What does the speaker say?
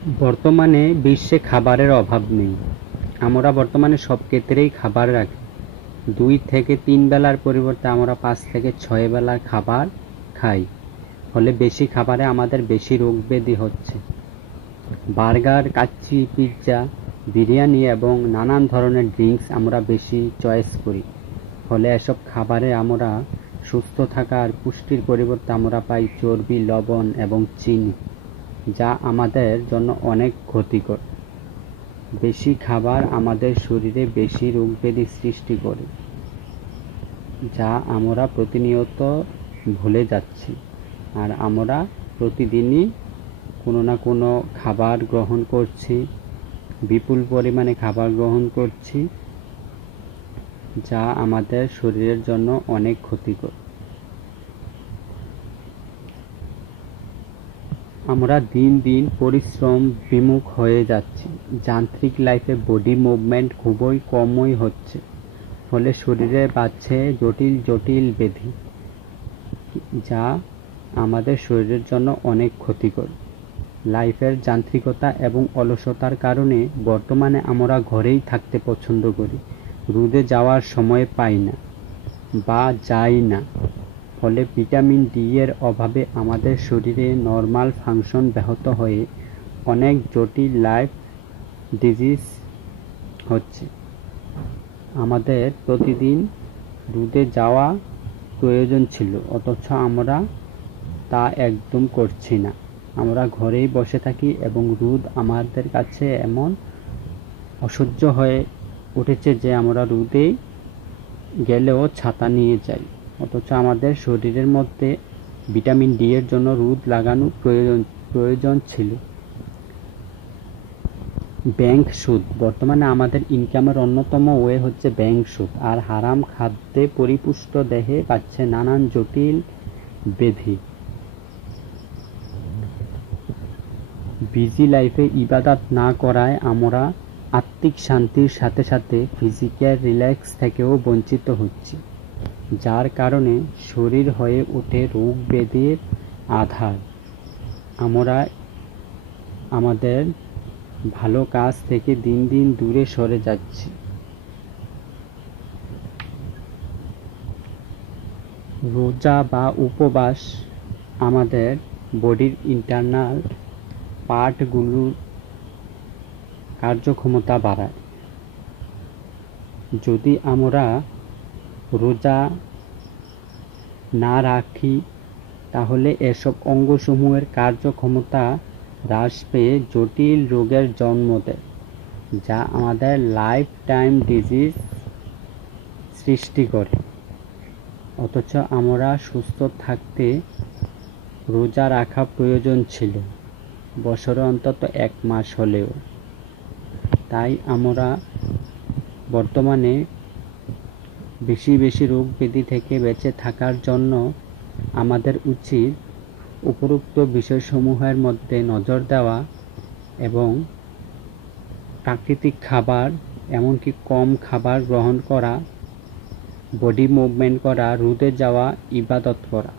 বর্তমানে বিশ্বে খাবারের অভাব নেই। আমরা বর্তমানে সব ক্ষেত্রেই খাবার রাখি। 2 থেকে 3 বেলার পরিবর্তে আমরা 5 থেকে 6 বেলার খাবার খাই। ফলে বেশি খাবারে আমাদের বেশি রোগ ব্যাধি হচ্ছে। বার্গার, কাচ্চি, পিৎজা, বিরিয়ানি এবং নানান ধরনের ড্রিঙ্কস আমরা বেশি চয়েস করি। ফলে এসব খাবারে আমরা সুস্থ থাকার পুষ্টির পরিবর্তে আমরা পাই চর্বি, লবণ এবং চিনি, যা আমাদের জন্য অনেক ক্ষতিকর। বেশি খাবার আমাদের শরীরে বেশি রোগব্যাধি সৃষ্টি করে, যা আমরা প্রতিনিয়ত ভুলে যাচ্ছি। আর আমরা প্রতিদিনই কোনো না কোনো খাবার গ্রহণ করছি, বিপুল পরিমাণে খাবার গ্রহণ করছি, যা আমাদের শরীরের জন্য অনেক ক্ষতিকর। আমরা দিন দিন পরিশ্রম বিমুখ হয়ে যাচ্ছি। যান্ত্রিক লাইফে বডি মুভমেন্ট খুবই কমই হচ্ছে। ফলে শরীরে বাড়ছে জটিল জটিল ব্যাধি, যা আমাদের শরীরের জন্য অনেক ক্ষতিকর। লাইফের যান্ত্রিকতা এবং অলসতার কারণে বর্তমানে আমরা ঘরেই থাকতে পছন্দ করি। রোদে যাওয়ার সময় পাই না বা যাই না। ফলে ভিটামিন ডি এর অভাবে আমাদের শরীরে নরমাল ফাংশন ব্যাহত হয়ে অনেক জটিল লাইফ ডিজিজ হচ্ছে। আমাদের প্রতিদিন রোদে যাওয়া প্রয়োজন ছিল, অথচ আমরা তা একদম করছি না। আমরা ঘরেই বসে থাকি এবং রোদ আমাদের কাছে এমন অসহ্য হয়ে উঠেছে যে আমরা রোদে গেলেও ছাতা নিয়ে যাই। অথচ আমাদের শরীরের মধ্যে ভিটামিন ডি এর জন্য রোদ লাগানো প্রয়োজন ছিল। ব্যাংক সুদ। বর্তমানে আমাদের ইনকামের অন্যতম ওয়ে হচ্ছে ব্যাংক সুদ। আর হারাম খাদ্যে পরিপুষ্ট দেহে পাচ্ছে নানান জটিল ব্যাধি। বিজি লাইফে ইবাদত না করায় আমরা আত্মিক শান্তির সাথে সাথে ফিজিক্যাল রিল্যাক্স থেকেও বঞ্চিত হচ্ছি, যার কারণে শরীর হয়ে ওঠে রোগ ব্যাধির আধার। আমরা আমাদের ভালো কাজ থেকে দিন দিন দূরে সরে যাচ্ছি। রোজা বা উপবাস আমাদের বডির ইন্টারনাল পার্টগুলোর কার্যক্ষমতা বাড়ায়। যদি আমরা রোজা না রাখি তাহলে এসব অঙ্গসমূহের কার্যক্ষমতা হ্রাস পেয়ে জটিল রোগের জন্ম দেয়, যা আমাদের লাইফ টাইম ডিজিজ সৃষ্টি করে। অথচ আমরা সুস্থ থাকতে রোজা রাখা প্রয়োজন ছিল, বছরে অন্তত 1 মাস হলেও। তাই আমরা বর্তমানে বেশি বেশি রোগ ব্যাধি থেকে বেঁচে থাকার জন্য আমাদের উচিত উপরোক্ত বিষয়সমূহের মধ্যে নজর দেওয়া এবং প্রাকৃতিক খাবার, এমনকি কম খাবার গ্রহণ করা, বডি মুভমেন্ট করা, রোদে যাওয়া, ইবাদত করা।